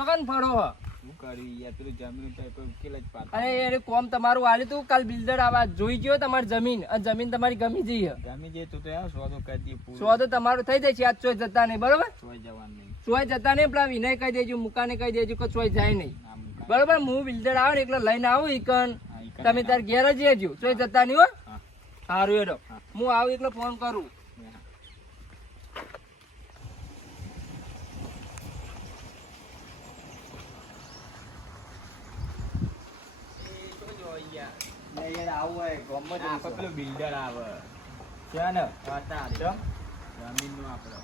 ચોકન ફરો હ શું કરી યાર પેલું જમીન ટાઈપ ઉકેલ જ પાડતા. અરે યાર કોમ તમારું આલ્યું તું કાલ બિલ્ડર આવા જોઈ ગયો તમારી જમીન અને જમીન તમારી ગમી જઈ હ ગમી જે તું તો યાર સોદો કરી દે પૂરું. સોદો તમારું થઈ જાય છે આજ ચોય જતા નહીં બરોબર સોય જવાનું નહીં. ચોય જતા નહીં પેલા વિનય કહી દેજો મુકાને કહી દેજો કે ચોય જાય નહીં આમ કાંઈ. બરોબર હું બિલ્ડર આવે ને એટલે લઈને આવું ઈકન હા, ઈ તમે તાર ઘેર જ રહેજો ચોય જતા નહીં હો હા. સારું હેડો હા. હું આવું એટલે ફોન કરું આપણે પેલું બિલ્ડર આવે છે ને જમીનનું આપણે.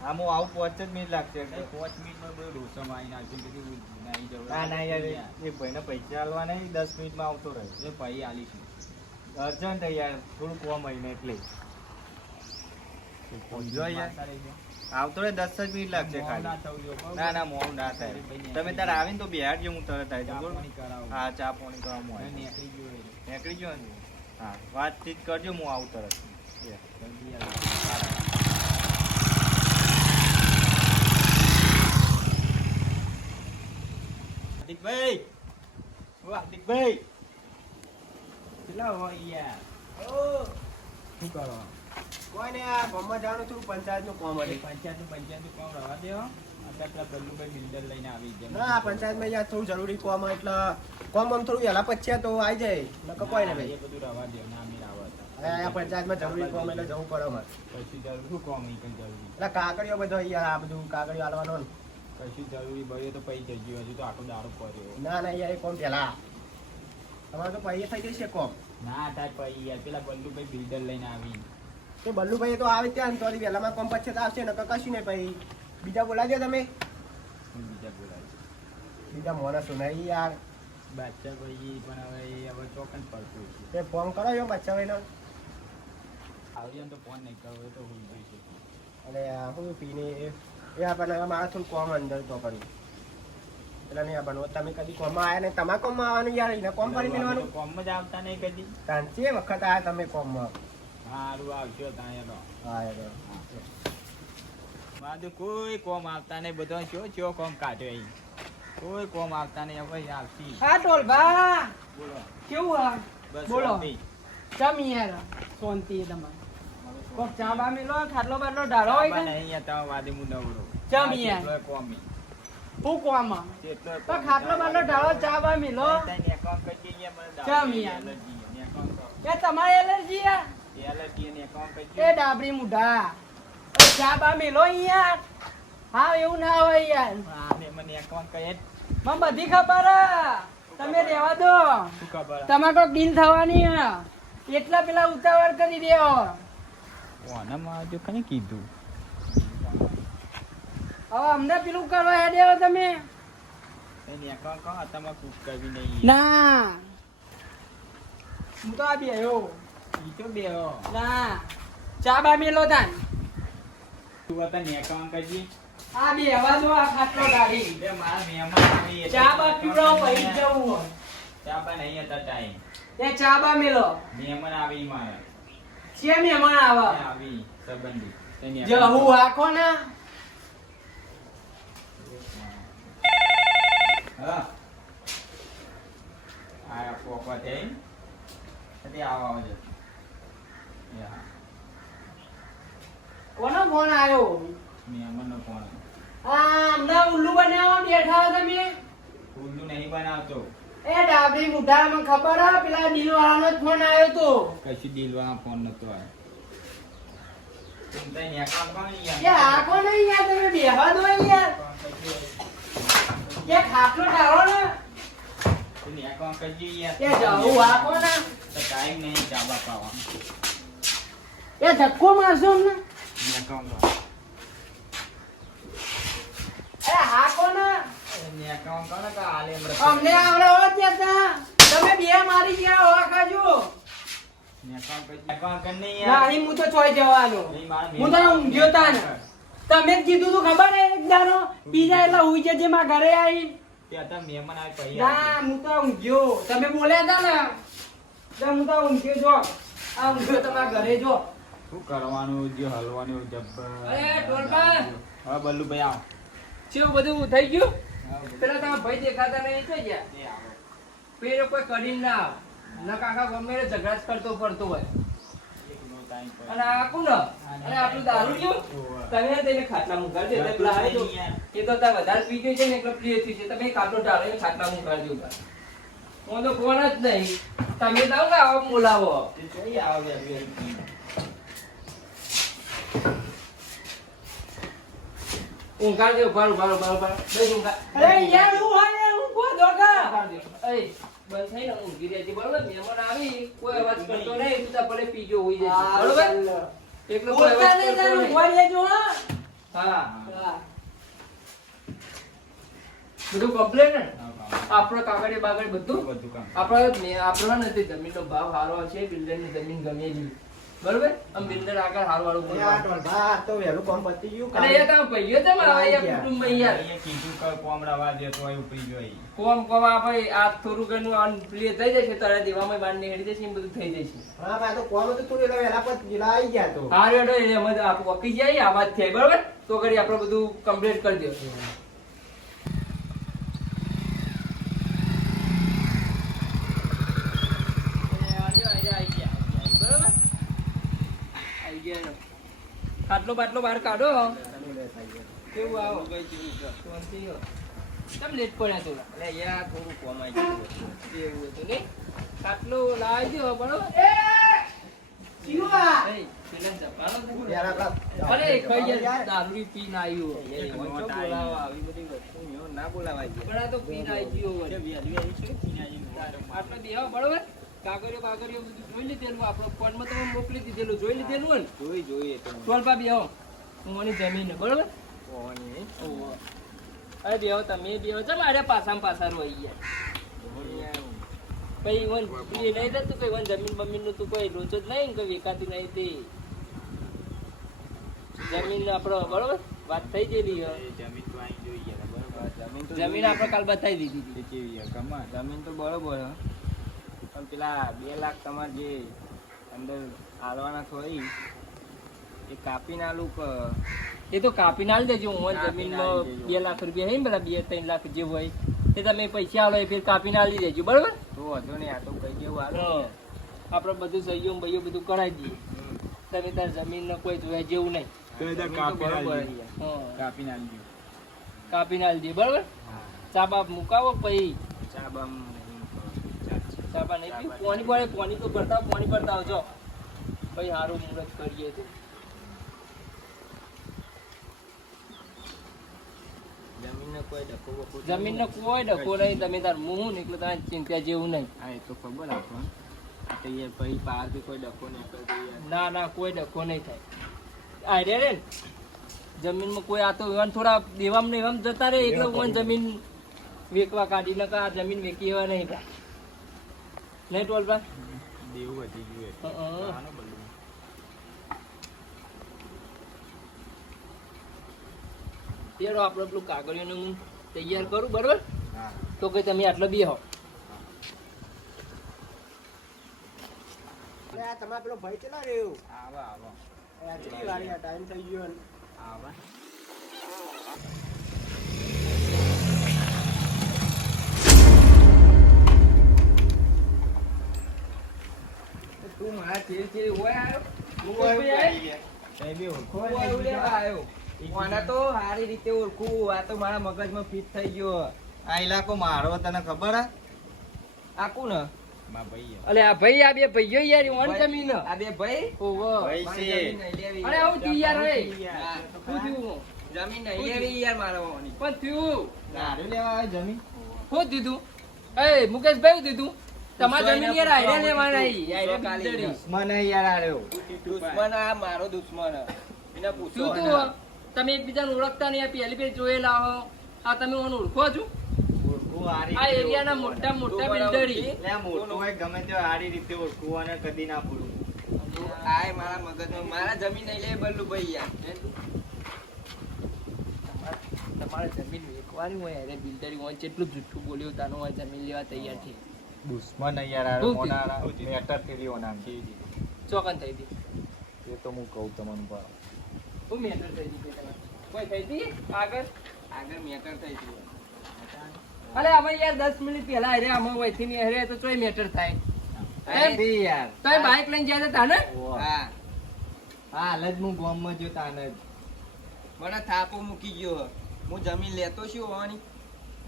હા હું આવું 5 જ મિનિટ લાગશે 5 મિનિટમાં બધું ઢોસો મારી નાખ્યું કીધું નાઈ જવું. ના ના યાર એ ભાઈને પૈસા આલવા નહીં 10 મિનિટમાં આવતો રહે એ ભાઈ આલીશું. અર્જન્ટ યાર થોડું કોમ મહિને એટલે જો યાર આવતો રહે 10 જ મિનિટ લાગશે ખાલી ના ના મોડું ના થાય તમે તાર આવીને તો બેહાડજો હું તરત આવી જાઉં બરોબર હા ચા પાણી કરવા હું નીકળી ગયો ને હા વાતચીત કરજો હું આવું તરત હાર્દિકભાઈ ઓ હાર્દિકભાઈ કેટલા હોય યાર શું કરો કોઈ ને આ ગામમાં જવાનું થોડું પંચાયતનું કામ હતું પંચાયતનું કામ રવા દો. અત્યારે પેલા બલ્લુભાઈ બિલ્ડર લઈને આવી જાય. ના પંચાયતમાં યાર થોડું જરૂરી કામ એટલે કામ આમ થોડું વહેલા પચ્યા તો આવી જાય નકર કોઈ ને ભાઈ એ બધું રવા દો ના મેર આવત. આ પંચાયતમાં જરૂરી કામ એટલે જવું પડે મારે કશું જરૂર શું કામ ઈ કઈ જરૂરી એટલે કાગળિયો બધો યાર આ બધું કાગળિયો આલવાનો ને કશું જરૂરી ભાઈ તો પૈ જજો હજુ તો આખો દારૂ પડ્યો ના ના યાર એ કોમ પેલા તમારે તો પૈયે થઈ જશે કોમ ના થાય પૈ યાર પેલા બલ્લુભાઈ બિલ્ડર લઈને આવી. તો બલ્લુભાઈ તો આવે ત્યાં ને તો વહેલામાં કોમ પછી તો આવશે નકર કશું નહીં પછી બીજા બોલાવજો તમે હું બીજા બોલાવી બીજા માણસો નહીં યાર બાદશાહ ભાઈ પણ હવે ચોકન પડતું છે. તે ફોન કરો યો બચ્ચા ભાઈને આવજો ને તો ફોન નહીં કરવો એ તો હું જોઈ શકું. અને હું પીને એ આપણને મારે થોડું કોમ અંદર તો કર્યું એટલે નહીં આપણને તમે કદી કોમમાં આવ્યા ને તમારા કોમમાં આવવાનું યાર એને કોમ કરી મેળવાનું કોમ જ આવતા નહીં કદી. તાંચે વખત આવ્યા તમે કોમમાં સારું આવશો ત્યાં તો હા યાર મારું કોઈ કોમ આવતા નહીં બધો ચો કોમ કાઢ્યો અહીં કોઈ કોમ આવતા નહીં હવે આવતી. હા ટોલભા બોલો કેવું હા બસ બોલો. શાંતિ. ચમ યાર શાંતિ તમારે કોક ચા બા મેલો ખાટલો બાટલો ઢાળો હોય પણ કે નહીં હતા વાદી હું નવરો. ચમ યાર. આ જેટલોય કોમ ઈ. હું કોમાં જેટલોય તો કોમ. ખાટલો બાટલો ઢાળો ચા બા મેલો ત્યાં નેકોમ કરી દઈએ, મને ચમ દારૂની યાર. એલર્જી છે. નેકોમ કરો. કે તમારે એલર્જી આ એલર્જી નેકોમ કરી એ દઈએ. ડાબરી મુઢા એ ચા બા મેલો યાર હા એવું ના હોય યાર આને મને નેકોમ કહે જ. મને બધી ખબર હે. તમે રહેવા દો શું ખબર? તમારે કોક ડીલ થવાની હે એટલા પેલા ઉતાવળ કરી દેવો ઓનામાં જો કને કીધું. હવે અમને પેલું કરવા હેડ્યા તમે એ નેકોમ કહો, તમે કૂક કરવી નહીં. ના હું તો આ બેહ્યો ઈ તો બેહો. ના ચા બા મેલો તાન તું હતા નેકોમ કરજી. આ બે હવા દો આ ખાટલો ગાડી બે મારા મહેમાન આવી એટલે ચા બા પીવડાવો પછી જવું હોય ચા બા નહીં હતા ટાઈમ. એ ચા બા મેલો મહેમાન આવી મારે. છે મહેમાન આવે આવી સંબંધી. તે જો નેકોમ હું આખો ના હા. આ પોપા થઈ. તે આવો છે. યા. કોનો ફોન આવ્યો મહેમાનનો ફોન. આ હમણાં ઉલ્લુ બનાવવા બેઠા હો તમે ઉલ્લુ નહીં બનાવતો. એ ડાબરી મુઢા મને ખબર હે પેલા ડીલ વાળાનો જ ફોન આવ્યો તો કશું દિલવાળા ફોન નતો આવ્યો. તને નેકોમ કહો ને એ યાર. આખો નહીં યાર તમે બેહવા દો યાર એ ખાટલો ડાળો ને તું નેકોમ કરજી યાર. એ જવું આખો ના તો ટાઈમ નહીં ચાબા પાવાનો. એ ધક્કો મારશો અમને નેકોમ કહો. અરે હાકો ના નેકોમ કહો ને કે આલે મરત. અમને આવડે હોત ત્યાં તમે બે મારી ગયા હો ખાજો નેકોમ કરજી. નેકોમ કર નહીં યાર. નાની હું તો ચોય જવાનો નહીં મારા હું તો ઊંઘ્યો તા ને તમે જ કીધું તું ખબર હે એક દાનો બીજા એટલે હુઈ જજે માં ઘરે આવી તે હતા મહેમાન આવે પછી ના હું તો ઊંઘ્યો તમે બોલ્યા હતા ને તો હું તો ઊંઘ્યો જો આ ઊંઘ્યો તમારા ઘરે જો શું કરવાનું જે હલવાનું જબ્બર. અરે, ટોલભાઈ. હવે બલ્લુભાઈ આવો. કેવું બધું થઈ ગયું પેલા તમારા ભાઈ દેખાતા નહીં તો ગયા પેલો કોઈ કરી ના આવે. ના કાકા ગમે તે ઝઘડા જ કરતો ફરતો હોય અને આ કોણ અને આટલું દારૂ પીવું તમે તેને ખાટલા મુકાડી દે એટલે લાવે જો એ તો તાર વધારે પી ગઈ છે ને એટલે પ્રિય થયું છે તમે ખાટલો ઢાળીને ખાટલા મુકાડી દો હું તો ફોન જ નહીં તમે તો આવો ને આવો બોલાવો ઊંઘાડ દો બારું બે ઊંઘાડ અરે યાર હું હાલે હું કો દોગા એ બંધ થઈ ને ઊંઘી રહેતી બરોબર મહેમાન આવી કોઈ અવાજ કરતો નહીં તું તો ભલે પીજો હોઈ જશે બરોબર એકલો કોઈ અવાજ કરતો નહીં હોઈ લેજો હા બધું કમ્પ્લેન ને આપણો કાગળે બાગળે બધું આપણો નથી જમીનનો ભાવ સારો છે બિલ્ડરની જમીન ગમેલી બરોબર આમ બિલ્ડર આગળ હાર વાળું તો વેલું કામ પતી ગયું અને એ તમે ભાઈઓ છે મારા યાર કુટુંબમાં યાર કીધું કે કોમ રવા દે તો ઉપરી જોઈ કોમ આ ભાઈ આ થોડું ઘણું આન પ્રિય થઈ જશે તારા દેવામાં બાર ની હેડી જશે એમ બધું થઈ જશે હા ભાઈ તો કોમ તો થોડું વેલા પર ગિલા આવી ગયા તો હા રેડો એમ જ આપ વકી જાય આવાજ થાય બરોબર તો કરી આપણે બધું કમ્પ્લીટ કરી દો ખાટલો બાટલો બહાર કાઢો કેવું આવો કેમ લેટ પડ્યા તું એટલે યાર થોડું કોમ આવી ગયું એવું હતું નહીં ખાટલો લાવી દો બરોબર એ પેલા જપાનો તો યાર આપડા અરે ખાઈ જાય દારૂ પીને આવ્યો બોલાવો આવી બધી વસ્તુ ના બોલાવાય પણ આ તો પીને આવી ગયો આટલો દેવો બરોબર કાગળિયો બાગળિયો બધું જોઈ લીધેલું આપણો ફોનમાં તમે મોકલી દીધેલું જોઈ લીધેલું હોય ને જોઈએ ચોલ પા બેહો હું જમીન બરોબર અરે બેહો તમે બેહો ચાલ અરે પાછા રોઈ ગયા કઈ વન એ નહીં થતું કઈ વન જમીન બમીન નું તું કોઈ રોચો જ નહીં કોઈ વેકાતી નહીં તે જમીન આપણો બરોબર વાત થઈ ગયેલી જમીન તો અહીં જોઈએ બરોબર જમીન આપણે કાલ બતાવી દીધી તે કેવી કમા જમીન તો બરોબર હ પણ પેલા 2 લાખ તમારે જે અંદર આલવાના થોડી એ કાપીને આલું એ તો કાપી ના દેજો હું જમીનમાં 2 લાખ રૂપિયા હે ને પેલા 2-3 લાખ જે હોય તે તમે પૈસા આલો એ ફેર કાપી ના લઈ દેજો બરોબર તો વાંધો નહીં આ તો કઈ જેવું આલો આપણે બધું સહયોગ ભાઈઓ બધું કરાવી દઈએ તમે તાર જમીન કોઈ જોયા જેવું નહીં કાપી નાખજો કાપી ના લઈ દઈએ બરોબર ચા બાપ મુકાવો પછી ચાબા નહીં પીવું પાણી તો ભરતા આવજો પછી સારું મુહૂર્ત કરીએ તો જમીનનો કોઈ ડખો નહીં તમે તાર મું ને એટલે તમારે ચિંતા જેવું નહીં હા એ તો ખબર આપણને પછી બહારથી કોઈ ડખો નહીં કરતો ના કોઈ ડખો નહીં થાય આ રે ને જમીનમાં કોઈ આ તો એવાને થોડા દેવામાં ને એવામાં જતા રહે એટલે હું જમીન વેચવા કાઢી નકા આ જમીન વેચી એવા નહીં થાય નહીં ટોલપા દેવું વધી ગયું તેરો આપણે પેલું કાગળિયોને હું તૈયાર કરું બરોબર તો કે તમે આટલો બેહો તમારે પેલો ભાઈ ચલા રહ્યો આવા કેટલી વાર ટાઈમ થઈ ગયો ને આવા તું મારા ચેરી હોય આવ્યો મને તો સારી રીતે ઓળખું આ તો મારા મગજમાં ફિટ થઈ ગયો આ ઇલાકો મારો તને ખબર હે આ કોણ અલે આ ભાઈ આ બે ભાઈઓ યાર ઓન જમીન આ બે ભાઈ ઓવો ભાઈ છે અરે આવું દી યાર રે શું થયું જમીન નહીં લેવી યાર મારો પણ થયું નારું લેવા આવે જમીન શું દીધું એ મુકેશભાઈ દીધું તમારા જમીન યાર આઈડિયા લેવાના આઈડિયા દુશ્મન હે યાર આર્યો દુશ્મન આ મારો દુશ્મન એને પૂછો શું તું તમે એકબીજાને ઓળખતા નહીં આ પહેલી ફેર જોયેલા હો આ તમે ઓને ઓળખો છો આ એરિયાના મોટા મોટા બિલ્ડરી એટલે મોટો હોય ગમે તે સારી રીતે ઓળખું અને કદી ના ભૂલું આય મારા મગજમાં મારા જમીન નહીં લે બલ્લુ ભાઈ યાર તમારે જમીન વેચવાની હોય અરે બિલ્ડરી હોય જેટલું જુઠ્ઠું બોલ્યું તાનું હોય જમીન લેવા તૈયાર છે દુશ્મન યાર આર્યો મોના મેટર થીયો નામ ચોકન થઈ હતી એ તો હું કહું તમને પર હું મેટર થઈ હતી કોઈ થઈ હતી આગળ આગળ મેટર થઈ હતી અરે અમે યાર 10 મિનિટ પહેલા હેરે અમે વહીથી ની હેરે તો તોય મેટર થાય એમ બી યાર તોય બાઈક લઈને ગયા હતા ને હા હાલ જ હું ગામમાં જો તાને જ મને થાપો મૂકી ગયો હું જમીન લેતો છું હોવાની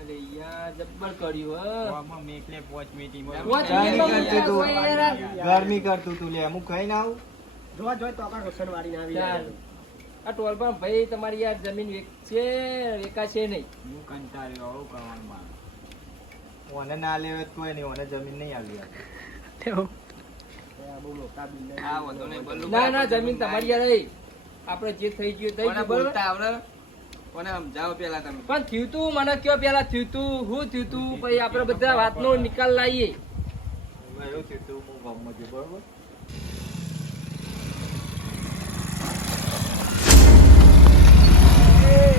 અરે યાર જબ્બર કર્યું હો ગામમાં મેકલે 5 મિનિટમાં પોચ મિનિટમાં કરતું તું. કોઈ યાર. ગરમી કરતું તું લે હું ખાઈ ના આવું જોવા જોઈ તો આગળ રોશન વાળી ના આવી ચાલ. આ ટોલ પર ભાઈ તમારી યાર જમીન વેચશે વેચાશે નહીં હું કંટાળ્યો આવું કરવાનું મારે ઓને ના લેવે તો કોઈ નહીં ઓને જમીન નહીં આવી બહુ મોટા બિલ આ વધુ નહીં બોલું ના ના જમીન તમારી યાર રહી આપણે જે થઈ ગયું થઈ કોને ગયું બરોબર બોલતા આવડે કોને સમજાવો પેલા તમે પણ થયું તું મને કયો પેલા થયું તું હું થયું તું પછી આપણે બધા વાતનો નિકાલ લાવીએ એવું થયું તું હું ગામમાં જો બરોબર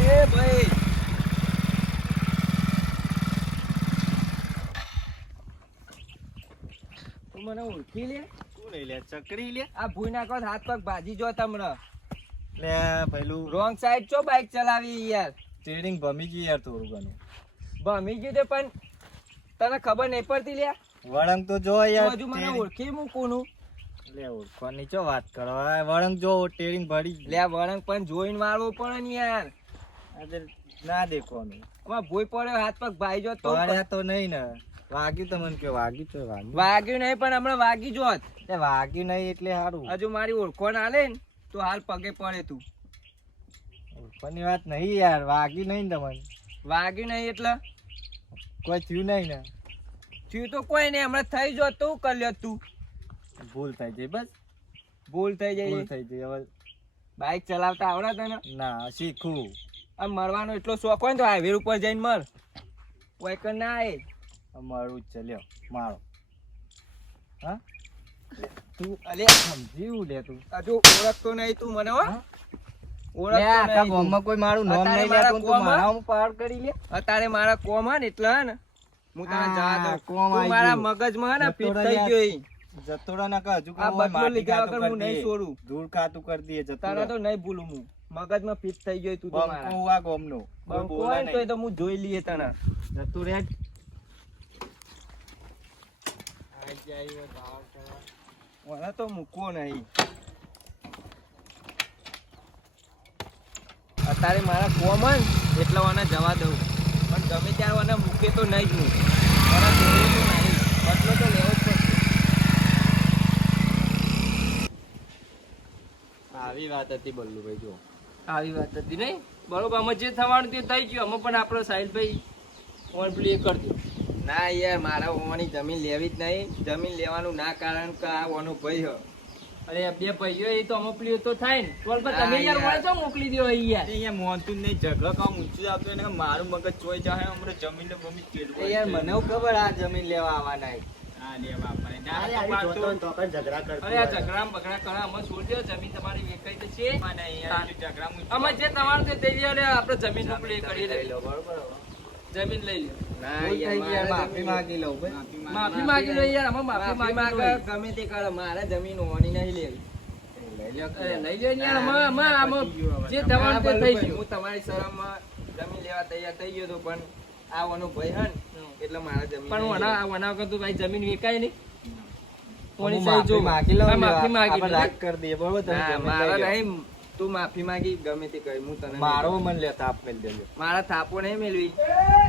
એ ભાઈ તું મને ઓળખી લે શું લઈ લે ચકરી લે આ ભૂઈ નાખો તો હાથ પગ ભાજી જો તમને લે પેલું રોંગ સાઈડ ચો બાઈક ચલાવી યાર ટ્રેડિંગ ભમી ગઈ યાર થોડું ઘણું ભમી ગયું તે પણ તને ખબર નહીં પડતી લ્યા વળંગ તો જો તું યાર હજુ મને ઓળખી હું કોનું લે ઓળખવાની ચો વાત કરો આ વળંગ જો ટ્રેડિંગ ભરી લે વળંગ પણ જોઈને મારવો પડે ને યાર આજે ના દેખવાનું આમાં ભૂઈ પડ્યો હાથ પગ ભાઈ જો તો પડ્યા તો નહીં ને વાગ્યું તમને કે વાગ્યું તો વાગ્યું વાગ્યું નહીં પણ હમણાં વાગી જોત એ વાગ્યું નહીં એટલે સારું હજુ મારી ઓળખોણ આલે ને તો હાલ પગે પડે તું ઓળખવાની વાત નહીં યાર વાગ્યું નહીં ને તમને વાગ્યું નહીં એટલે કોઈ થયું નહીં ને થયું તો કોઈ નહીં હમણાં થઈ જોત તો કરી લ્યો તું ભૂલ થઈ જાય બસ ભૂલ થઈ ભૂલ જાય થઈ જાય હવે બાઈક ચલાવતા આવડે તને ના શીખું આમ મરવાનો એટલો શોખ હોય ને તો હાઈવે ઉપર જઈને મર કોઈ કર ના આય અમારું જ છે લ્યો મારો હા તું અલે સમજ્યું લે તું હજુ ઓળખતો નહીં તું મને હો લે ઓળખતો આખા નહીં તું. ગામમાં કોઈ મારું નામ અત્યારે નહીં મારા લેતું તું કોમમાં? મારા હું પાર કરી લે અત્યારે મારા કોમ હે ને એટલે હે ને હું તને હા, જવા દઉં કોમ તું આઈ મારા ગયું. મગજમાં હે ને જતો ફિટ રહે થઈ યાર. ગયો ઈ. જતો રહે ને કે હજુ આ કોઈ બદલો માટી લીધા ખાતું વગર હું કરી નહીં દે. છોડું. ધૂળ ખાતું કરી દે જતો તારા રહે. તો નહીં ભૂલું હું મગજમાં ફિટ થઈ ગયો તું તો બંકો મારા હું આ ગામનો. કોઈ બંકો બોલે હોય ને તોય નહીં. તો હું જોઈ લઈએ તને જતું રહે જ. મને તો મૂકવો નહીં અત્યારે મારા કોમ હે ને એટલે મને જવા દઉં પણ ગમે ત્યારે મને મૂકે તો નહીં જ હું મને જોડે તો નહીં બદલો તો લેવો જ પડશે આવી વાત હતી બલ્લુભાઈ જો આવી વાત હતી નહીં બરોબર અમે જે થવાનું તે થઈ ગયું અમે પણ આપણો સાહિલભાઈ ઓન પ્લે કરી દઉં ના યાર મારા ઓવાની જમીન લેવી જ નહીં જમીન લેવાનું ના કારણ કે આ ઓનો ભાઈ હ અરે બે ભાઈઓ એ તો અમે પ્લે તો થાય ને ટોલ પર હા, તમે યાર યાર. વાંચો મોકલી દો અહીંયા અહીંયા મોનતું નહીં ઝઘડો કામ ઊંચું આવતું એને મારું મગજ ચોઈ જાય હમણાં જમીન ને બમી એ યાર મને હું ખબર આ જમીન લેવા આવવાના છે. હા લેવા આપણે ના અરે તો આવી પાડતો. જોતો ને તો પણ ઝઘડા કરતો અરે આ હોય. ઝઘડા બગડા કરા અમે છોડી દો જમીન તમારી વેચાઈ જશે માં નહીં યાર, જો ઝઘડા ઊંચું અમે જે તમારું તે થઈ જાય આપણે જમીન નો પ્લે જમીન કરી લઈ લઈએ લો બરોબર હવે. જમીન લઈ લો ના ભૂલ થઈ ગઈ યાર, મારા માફી જમીન- માંગી લઉં ભાઈ. માફી માંગી લો યાર અમે માફી માફી માંગી માંગે લો ગમે તે કરે મારે જમીન ઓની નહીં લેવી લઈ લો કે. અરે લઈ લો ને યાર અમે પતી ગયું હવે. જે થવાનું તે થઈ હું ગયું તમારી શરમમાં જમીન લેવા તૈયાર થઈ ગયો તો પણ આ ઓનો ભાઈ હે ને એટલે મારા જમીન પણ નહીં વના વના કરતું ભાઈ જમીન વેકાય નહીં કોની હું સહી જો માફી માંગી લઉં હા, માફી લ્યો. માંગી આપણે લો. રાગ કરી દઈએ બરોબર તમે ના, જમીન મારા લઈ લો. નહીં તું માફી માંગી ગમે તે કરી હું તને નહીં મારો કહું. મન લેતા આપ મેલ દેજો મારા થાપો નહીં મેળવી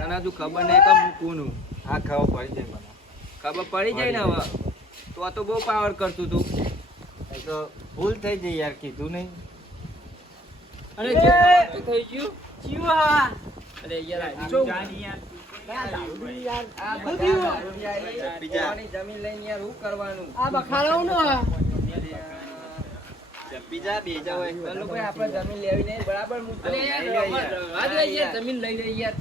તને હજુ ખબર નહીં કે હું કોનું આ ખબર પડી જાય મને ખબર પડી જાય ને હવે તો આ તો બહુ પાવર કરતું તું એ તો ભૂલ થઈ જાય યાર કીધું નહીં અને જે થવાનું તે થઈ ગયું જીવા અરે યાર આ જો આ દારૂડી યાર. આ શું બધા થયું? દારૂડિયા એ બીજા. ઓની જમીન લઈને યાર શું કરવાનું આ બખાડાઓ નો બીજા બે જાવ પેલું ભાઈ આપણે જમીન લેવી નહીં બરાબર હું અરે લઈ યાર લે યાર. આ જો યાર જમીન લઈ લે યાર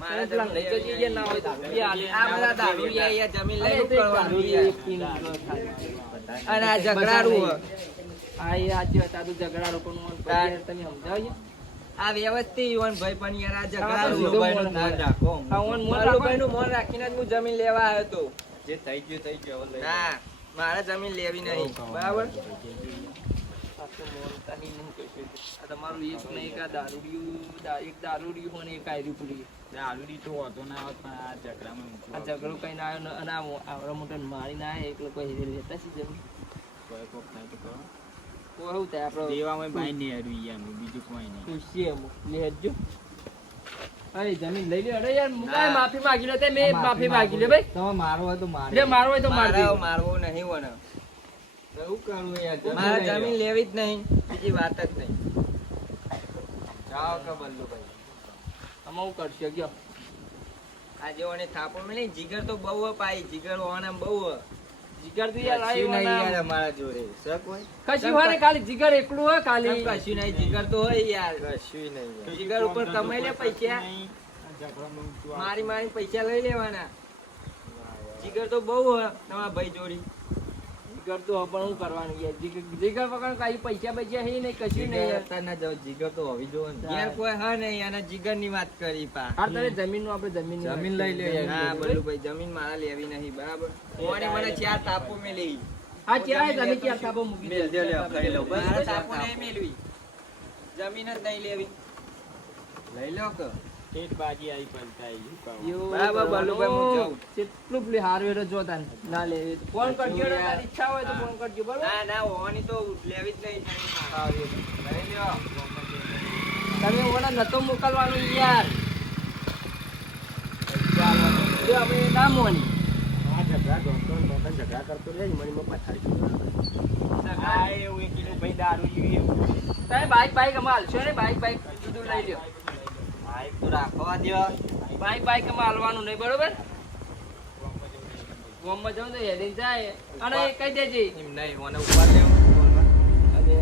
મારા પેલા જમીન લઈ તો લેવી જઈએ ના હોય તો નહીં. આ બધા દારૂડિયા યાર જમીન લઈને શું કરવાનું યાર? આ અને આ ઝઘડારું હે. યાર આજે તારું ઝઘડા લોકો નું તમે સમજાવજો આ વ્યવસ્થિત ઈવન ભાઈ પણ યાર આ આ ઝઘડારું સીધો હે. મોન રાખો આ ઓન મોન મલ્લુભાઈનું મોન રાખીને જ હું જમીન લેવા આવ્યો તો જે થઈ ગયું થઈ ગયું હવે લઈ લો. ના મારે જમીન લેવી નહીં કહું. બરાબર આ તો મોનતા નહીં હું કહેશે. આ તમારું એક ને એક આ એક દારૂડિયું હોય ને એક આયરું પડી. દારૂડી તો હોતો ના હોત પણ આ ઝઘડામાં ઊંચું આ ઝઘડો કઈ ના આવ્યો અને આવડા મોટા મારી ના આવે એકલો કોઈ લેતા છે જમીન કોઈ કોક થાય તો કરો. કોઈ એવું થાય આપણે દેવામાં ભાઈ ને હાર્યું યાર, બીજું કોઈ નહીં. ખુશી એમ લેજો. અરે જમીન લઈ લ્યો. અરે યાર મુકાય માફી માંગી લે તે મેં માફી માંગી લે ભાઈ. તમે મારો હોય તો મારે. લે મારો હોય તો માર દે. મારવો નહીં હોને. એવું કરવું યાર. મારે જમીન લેવી જ નહીં, બીજી વાત જ નહીં. જાઓ કે બલ્લુભાઈ. આમાં હું કરશે ગયો. આ જેઓને થાપો મળી જીગર તો બહુ પાઈ, જીગર ઓના બહુ જીગર તો યાર કશું નહીં યાર આવ્યો અમારા જોડે. શક હોય? કશું હોય ને ખાલી જીગર એકલું હોય ખાલી. કશું નહીં, જીગર તો હોય યાર. કશું નહીં. જીગર ઉપર કમાઈ લે પૈસા, ઝઘડામાં ઊંચું મારી મારી પૈસા લઈ લેવાના. જીગર તો બહુ હોય તમારા ભાઈ જોડી. જીગર તો હવે પણ હું કરવાનું યાર. જીગર પકડ કાંઈ પૈસા બૈસા હે નહીં કશું નહીં યાર. અત્યારના જીગર તો હોવી જોઈએ ને. યાર કોઈ હા નહીં, અને જીગર ની વાત કરી પા. હાર તારે જમીન નું આપણે જમીન જમીન લઈ લે યાર. હા બલ્લુભાઈ, જમીન મારા લેવી નહીં, બરાબર? કોણે મને 4 તાપો મેલી. હા ચાય જમીન ક્યાં કાબો મૂકી મેલ દે લે, ખાઈ લઉં. મારા તાપો નહીં મેલવી, જમીન જ નહીં લેવી. લઈ લો કે પેટ બાજી આવી પલટાઈ એવું બરાબર, બલ્લુભાઈ, હું જાઉં. કેટલું પેલી હારું એટલે જો તાન ના લે ફોન કરજો ને તારી ઈચ્છા હોય તો ફોન કરજો બરાબર. ના ના, હોવાની તો લેવી જ નહીં. લઈ લ્યો. તમે ઓલા નતો મોકલવાનું યાર. જો આપણે ના મોની આ ઝઘડા ગમતો ને ગમતો ઝઘડા કરતો રહે ને મને પથારી આ એવું એક કિલો ભાઈ દારૂ એવું. તમે બાઈક અમે હાલશો ને બાઈક જુદું લઈ લ્યો. હા, એક તો રાખવા દ્યો. બાઈક અમે હાલવાનું નહીં બરોબર. ગોમમાં જાઉં તો હેડીને જાય અને કહી દેજે એમ નહીં, મને ઉપર લેવું. અને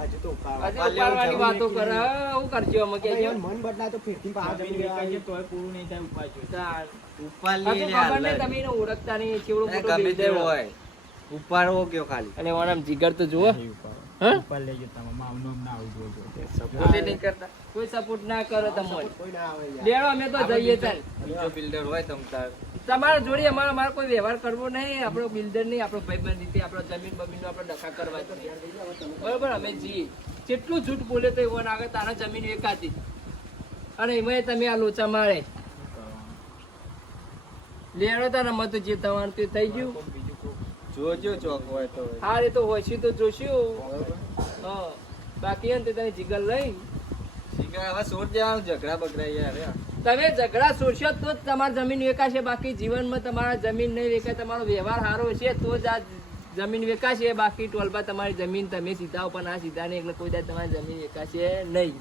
આજે તો આજે ઉપાડવાની વાતો કરે હું કરજો અમે કહેજો. મન બદલાય તો ફેરથી પાછા જમીન જમીન વેચાઈ જાય તોય પૂરું નહીં થાય ઉપાડજો. તાર. ઉપર હજુ લઈ લે ખબર નહીં હાલ. તમે એને ઓળખતા નહીં ચેવડો મોટો ગમે તે builder હોય, ઉપાડવો કયો ખાલી. અને ઓનામ જીગર તો જુઓ. હા? ઉપર લઈ જતા મામનો ના આવું જોજો. સપોર્ટ નહીં કરતા. કોઈ સપોર્ટ ના કરો તમને. કોઈ ના આવે યાર. લેડો અમે તો જઈએ ચાલ. બીજો બિલ્ડર હોય તમ તાર. તમારા જોડે અમારો કોઈ વ્યવહાર કરવો નહીં. આપણો બિલ્ડર નહીં, આપણો ભાઈબંધ રીતે આપણો જમીન બમીનનો આપણે ડખા કરવા છે. બરોબર અમે જઈએ. જેટલું જૂઠ બોલે તો એવો આગળ તારા જમીન વેચાતી અને એમાં તમે આ લોચા મારે લેડો તારા મત જે તમારું તે થઈ ગયું. જોજો ચોક હોય તો. હા એ તો હોશી તો જોશું. હા બાકી હે ને તે તમે જીગર લઈ શીખા હવે છોડ દેવાનું ઝઘડા બગડા યાર. તમે ઝઘડા છોડશો તો જ તમારી જમીન વેચાશે. બાકી જીવનમાં તમારા જમીન નહીં વેચાય. તમારો વ્યવહાર સારો છે તો જ આ જમીન વેચાશે. બાકી ટોલબા તમારી જમીન તમે સીધા ઉપર ના સીધા નહીં એટલે કોઈ દાડ તમારી જમીન વેચાશે નહીં.